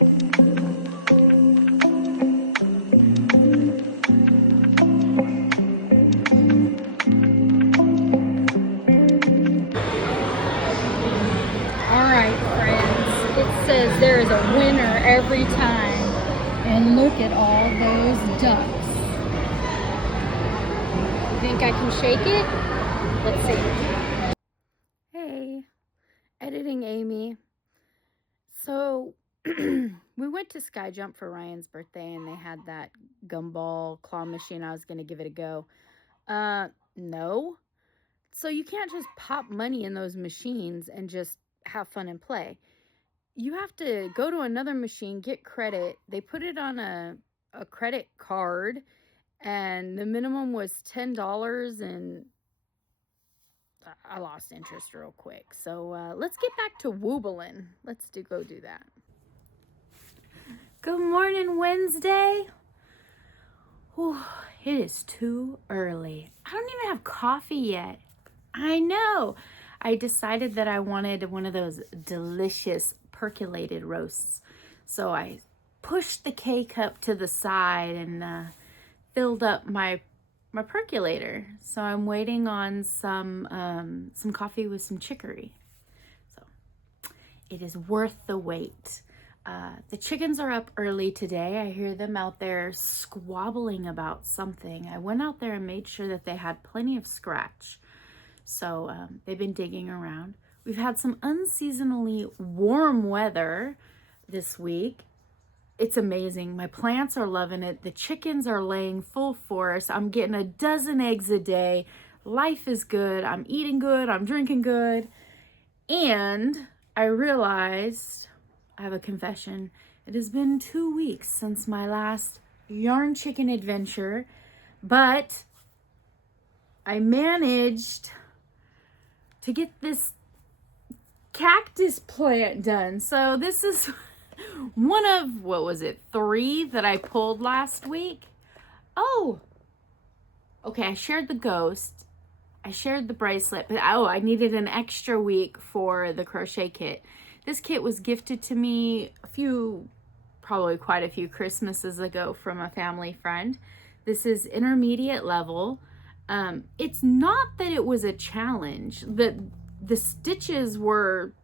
Alright friends, it says there is a winner every time. And look at all those ducks. Think I can shake it? Let's see. Hey, editing Amy. So we went to Sky Jump for Ryan's birthday and they had that gumball claw machine. I was going to give it a go. No. So you can't just pop money in those machines and just have fun and play. You have to go to another machine, get credit. They put it on a credit card and the minimum was $10 and I lost interest real quick. So let's get back to Wobblin'. Let's go do that. Good morning, Wednesday. Whew, it is too early. I don't even have coffee yet. I know. I decided that I wanted one of those delicious percolated roasts. So I pushed the K-cup to the side and filled up my percolator. So I'm waiting on some coffee with some chicory. So it is worth the wait. The chickens are up early today. I hear them out there squabbling about something. I went out there and made sure that they had plenty of scratch. So they've been digging around. We've had some unseasonably warm weather this week. It's amazing. My plants are loving it. The chickens are laying full force. I'm getting a dozen eggs a day. Life is good. I'm eating good. I'm drinking good. And I realized, I have a confession. It has been 2 weeks since my last yarn chicken adventure, but I managed to get this cactus plant done. So this is one of, what was it, 3 that I pulled last week. Oh, okay, I shared the ghost. I shared the bracelet, but I needed an extra week for the crochet kit. This kit was gifted to me probably quite a few Christmases ago from a family friend. This is intermediate level. It's not that it was a challenge. The stitches were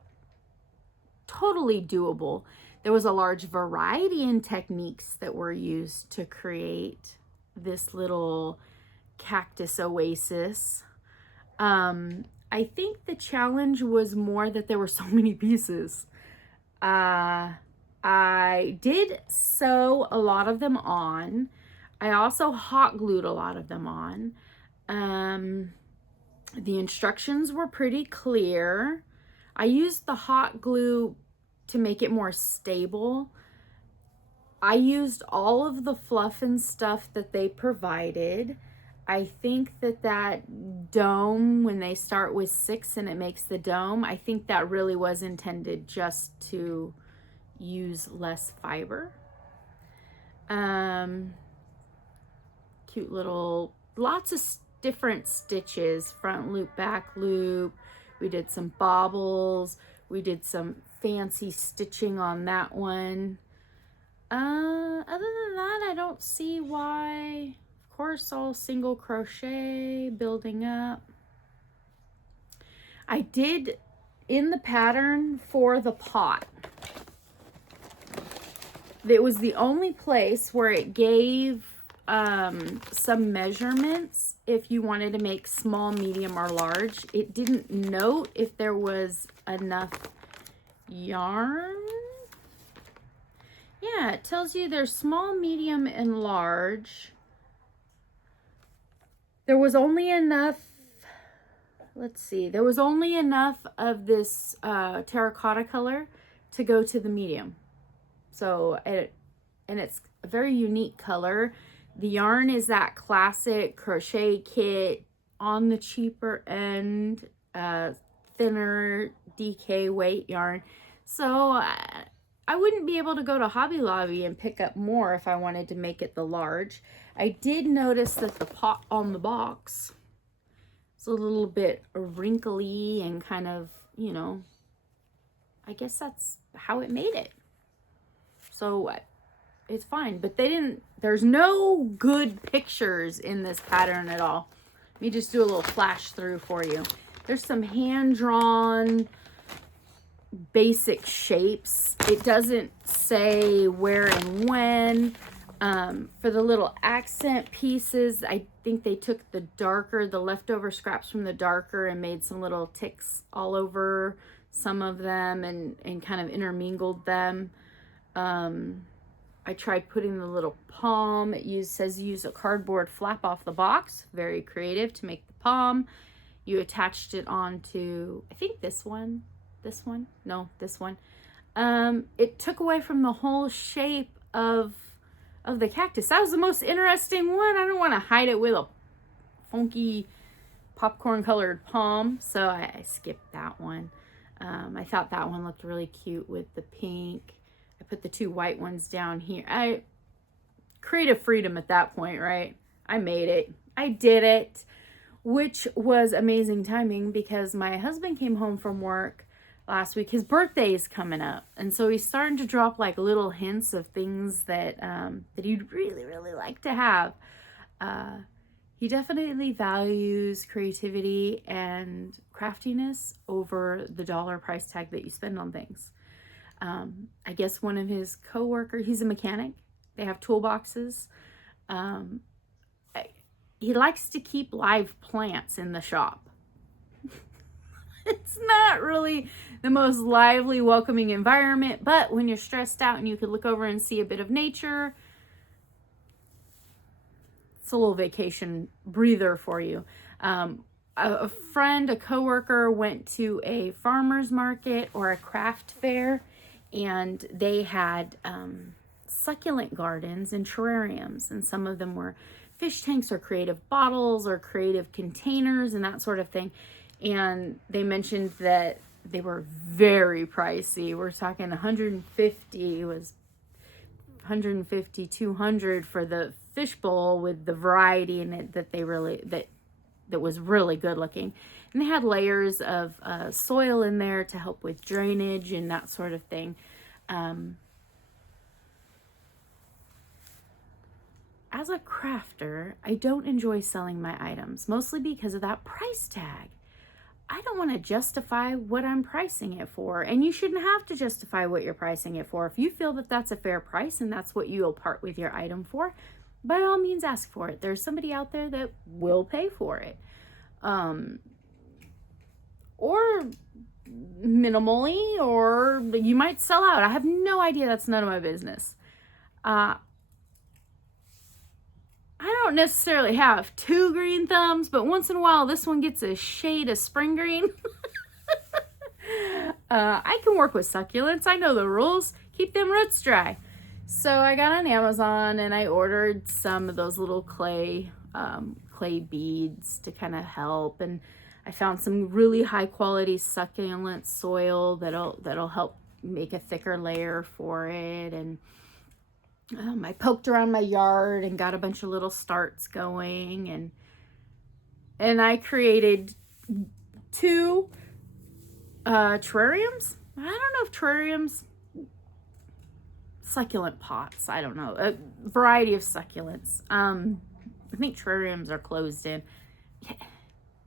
totally doable. There was a large variety in techniques that were used to create this little cactus oasis. I think the challenge was more that there were so many pieces. I did sew a lot of them on. I also hot glued a lot of them on. The instructions were pretty clear. I used the hot glue to make it more stable. I used all of the fluff and stuff that they provided. I think that dome, when they start with 6 and it makes the dome, I think that really was intended just to use less fiber. Cute little, lots of different stitches, front loop, back loop. We did some bobbles. We did some fancy stitching on that one. Other than that, I don't see why. Of course, all single crochet, building up. I did, in the pattern for the pot, it was the only place where it gave some measurements if you wanted to make small, medium, or large. It didn't note if there was enough yarn. Yeah, it tells you there's small, medium, and large. There was only enough, let's see, there was only enough of this terracotta color to go to the medium. So, and it's a very unique color. The yarn is that classic crochet kit on the cheaper end, thinner DK weight yarn. So I wouldn't be able to go to Hobby Lobby and pick up more if I wanted to make it the large. I did notice that the pot on the box is a little bit wrinkly and kind of, you know, I guess that's how it made it. so what? It's fine. But there's no good pictures in this pattern at all. Let me just do a little flash through for you. There's some hand-drawn basic shapes. It doesn't say where and when. For the little accent pieces, I think they took the leftover scraps from the darker and made some little ticks all over some of them and kind of intermingled them. I tried putting the little palm. It says use a cardboard flap off the box. Very creative to make the palm. You attached it onto, I think this one. No, this one. It took away from the whole shape of the cactus. That was the most interesting one. I don't want to hide it with a funky popcorn colored palm, so I skipped that one. I thought that one looked really cute with the pink. I put the 2 white ones down here. Creative freedom at that point, right? I made it. I did it, which was amazing timing because my husband came home from work last week. His birthday is coming up, and so he's starting to drop like little hints of things that he'd really, really like to have. He definitely values creativity and craftiness over the dollar price tag that you spend on things. I guess one of his coworkers, he's a mechanic. They have toolboxes. He likes to keep live plants in the shop. It's not really the most lively, welcoming environment, but when you're stressed out and you could look over and see a bit of nature, it's a little vacation breather for you. A friend, a coworker went to a farmer's market or a craft fair, and they had succulent gardens and terrariums, and some of them were fish tanks or creative bottles or creative containers and that sort of thing. And they mentioned that they were very pricey. We're talking 150 was 150, 200 for the fish bowl with the variety in it that was really good looking. And they had layers of soil in there to help with drainage and that sort of thing. As a crafter, I don't enjoy selling my items, mostly because of that price tag. I don't want to justify what I'm pricing it for, and you shouldn't have to justify what you're pricing it for. If you feel that that's a fair price and that's what you'll part with your item for, by all means ask for it. There's somebody out there that will pay for it. Or minimally, or you might sell out. I have no idea. That's none of my business. I don't necessarily have 2 green thumbs, but once in a while this one gets a shade of spring green. I can work with succulents. I know the rules. Keep them roots dry. So I got on Amazon and I ordered some of those little clay beads to kind of help, and I found some really high quality succulent soil that'll help make a thicker layer for it. And I poked around my yard and got a bunch of little starts going, and I created 2 terrariums. I don't know if terrariums, succulent pots, I don't know, a variety of succulents. I think terrariums are closed in. Yeah,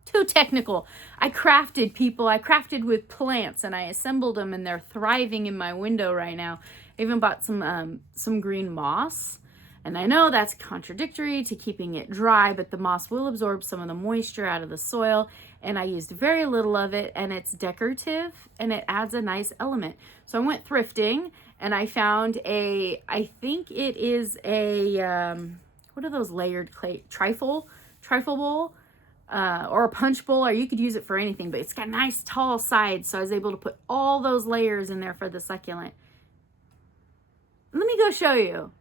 too technical. I crafted with plants and I assembled them, and they're thriving in my window right now. I even bought some green moss, and I know that's contradictory to keeping it dry, but the moss will absorb some of the moisture out of the soil, and I used very little of it, and it's decorative and it adds a nice element. So I went thrifting and I found I think it is a what are those layered clay trifle bowl, or a punch bowl, or you could use it for anything, but it's got nice tall sides, so I was able to put all those layers in there for the succulent. Let me go show you.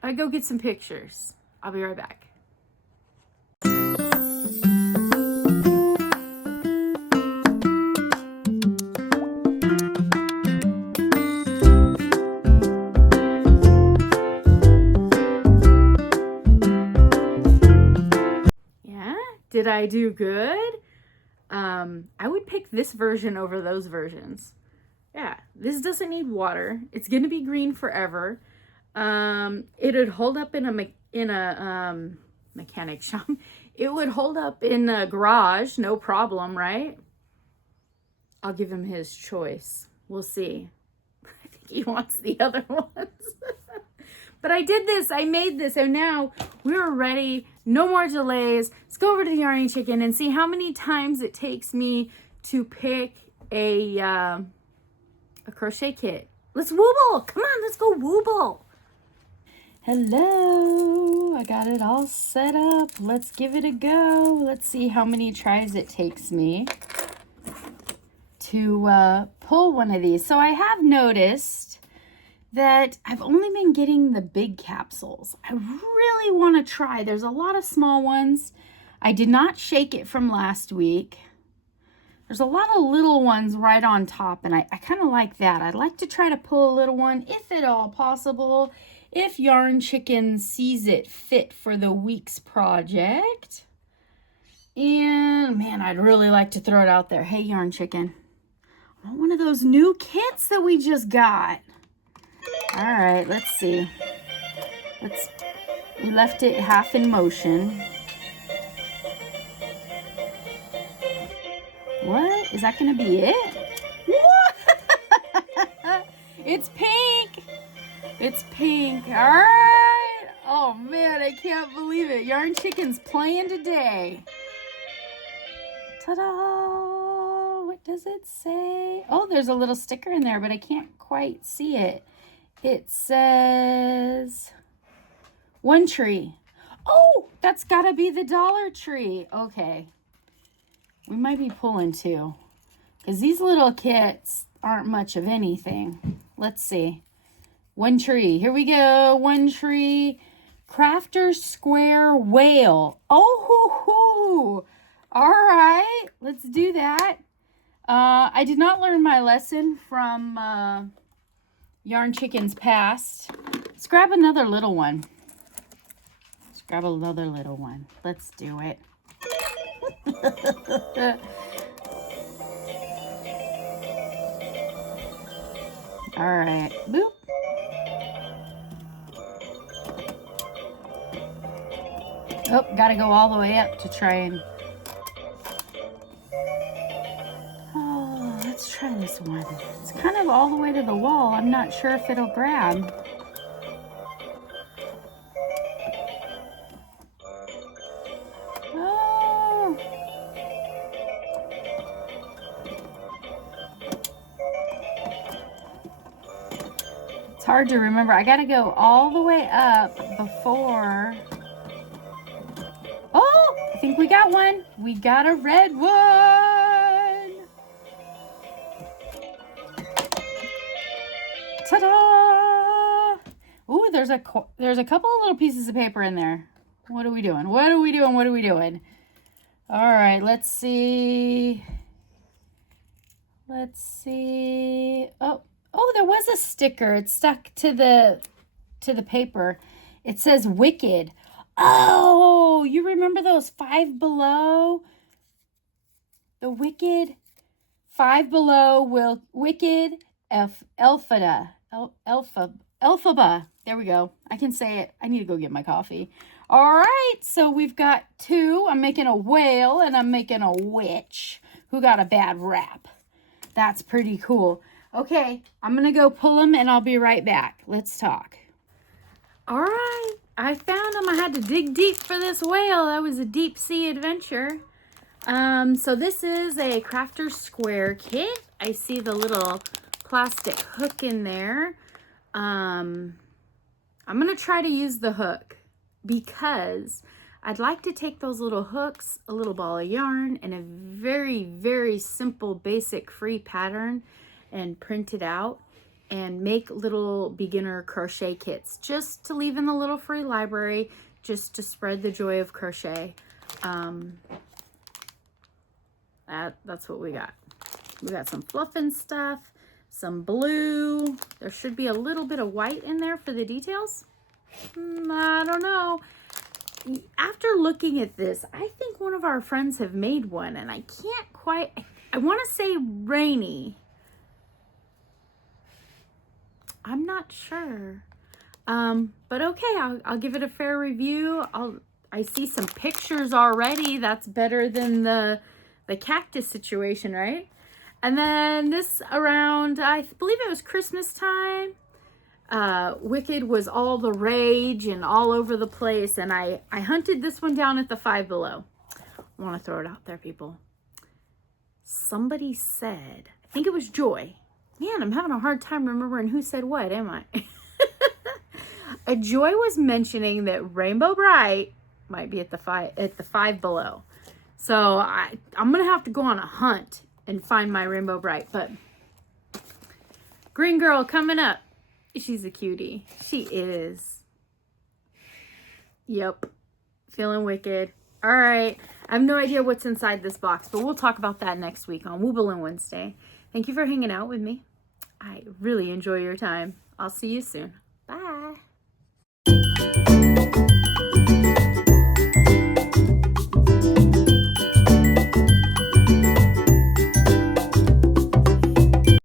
I go get some pictures. I'll be right back. Yeah, did I do good? I would pick this version over those versions. Yeah, this doesn't need water. It's gonna be green forever. It would hold up in a mechanic shop. It would hold up in a garage, no problem, right? I'll give him his choice. We'll see. I think he wants the other ones. But I did this. I made this. And now we're ready. No more delays. Let's go over to the Yarning Chicken and see how many times it takes me to pick a crochet kit. Let's wobble. Come on, let's go wobble. Hello. I got it all set up. Let's give it a go. Let's see how many tries it takes me to pull one of these. So I have noticed that I've only been getting the big capsules. I really want to try. There's a lot of small ones. I did not shake it from last week. There's a lot of little ones right on top, and I kind of like that. I'd like to try to pull a little one, if at all possible, if Yarn Chicken sees it fit for the week's project. And man, I'd really like to throw it out there. Hey, Yarn Chicken, I want one of those new kits that we just got. All right, let's see. We left it half in motion. What? Is that going to be it? What? It's pink. It's pink. All right. Oh, man, I can't believe it. Yarn Chicken's playing today. Ta-da! What does it say? Oh, there's a little sticker in there, but I can't quite see it. It says One Tree. Oh, that's got to be the Dollar Tree. Okay. We might be pulling two, because these little kits aren't much of anything. Let's see. One Tree. Here we go. One Tree. Crafter Square Whale. Oh, hoo, hoo. All right. Let's do that. I did not learn my lesson from Yarn Chicken's past. Let's grab another little one. Let's grab another little one. Let's do it. All right, boop. Oh, gotta go all the way up to try and... Oh, let's try this one. It's kind of all the way to the wall. I'm not sure if it'll grab. Hard to remember. I got to go all the way up before... Oh, I think we got one. We got a red one. Ta-da! Ooh, there's a couple of little pieces of paper in there. What are we doing? What are we doing? What are we doing? All right, let's see. Let's see. Oh, there was a sticker. It stuck to the paper. It says Wicked. Oh, you remember those Five Below? The Wicked. Five Below Wicked Elphaba. Elphaba. There we go. I can say it. I need to go get my coffee. All right, so we've got two. I'm making a whale and I'm making a witch who got a bad rap. That's pretty cool. Okay, I'm going to go pull them and I'll be right back. Let's talk. All right, I found them. I had to dig deep for this whale. That was a deep sea adventure. So this is a Crafter Square kit. I see the little plastic hook in there. I'm going to try to use the hook because I'd like to take those little hooks, a little ball of yarn, and a very, very simple, basic, free pattern and print it out and make little beginner crochet kits just to leave in the little free library, just to spread the joy of crochet. That's what we got. We got some fluff and stuff, some blue. There should be a little bit of white in there for the details. I don't know. After looking at this, I think one of our friends have made one, and I can't quite, I want to say Raineee. I'm not sure. But okay, I'll give it a fair review. I see some pictures already. That's better than the cactus situation, right? And then this around, I believe it was Christmas time. Wicked was all the rage and all over the place. And I hunted this one down at the Five Below. I want to throw it out there, people. Somebody said, I think it was Joy. Man, I'm having a hard time remembering who said what, am I? Joy was mentioning that Rainbow Bright might be at the Five Below. So I'm going to have to go on a hunt and find my Rainbow Bright. But Green Girl coming up. She's a cutie. She is. Yep. Feeling wicked. All right. I have no idea what's inside this box, but we'll talk about that next week on Wobblin Wednesday. Thank you for hanging out with me. I really enjoy your time. I'll see you soon. Bye.